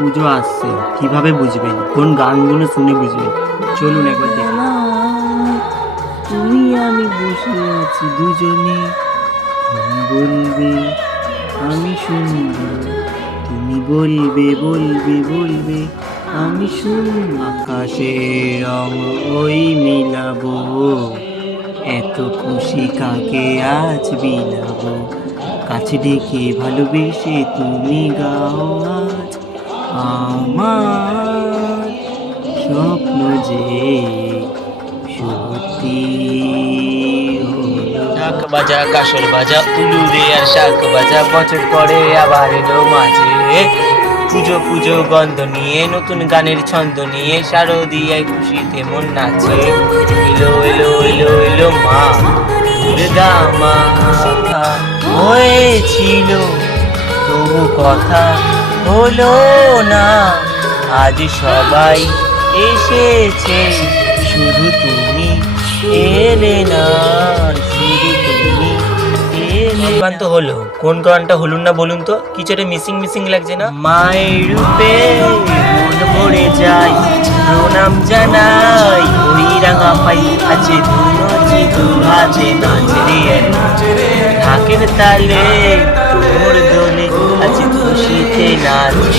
পুজো আসছে, কিভাবে বুঝবেন? কোন গানগুলো শুনে বুঝবেন? চলুন একবার দেখি। তুমি আমি বসে আছি দুজনে, তুমি বলবে আমি শুনবো, তুমি বলবে বলবে বলবে আমি শুনবো। আকাশের রং ওই মিলাবো, এত খুশি কাকে আজ বিলাবো। কাছে ডেকে ভালোবেসে তুমি গাও আজ আমার স্বপ্ন যে সত্যি হলো। শাক বাজা কাসর বাজা উলুরে আর শাক বাজা, বছর পরে আবার এলো মাঝে। পুজো পুজো গন্ধ নিয়ে, নতুন গানের ছন্দ নিয়ে, শারদিয়ায় খুশিতে মন নাচে। এলো এলো এলো এলো মা দুর্গা মা, হয়েছিল তবু কথা হলো না। আজ সবাই এসেছে, শুধু তুমি এলে না, শুধু তুমি এলে। গান তো হলো, কোন গানটা হলো না বলুন তো? কিছু একটা মিসিং মিসিং লাগছে না? মায়ের রূপে মন ভরে যায়, প্রণাম জানাই ওই রাঙা পাই আছে দুনজি দু হাতে নাচরে, ঢাকের তালে তোর দোলে আছে খুশিতে নাচ।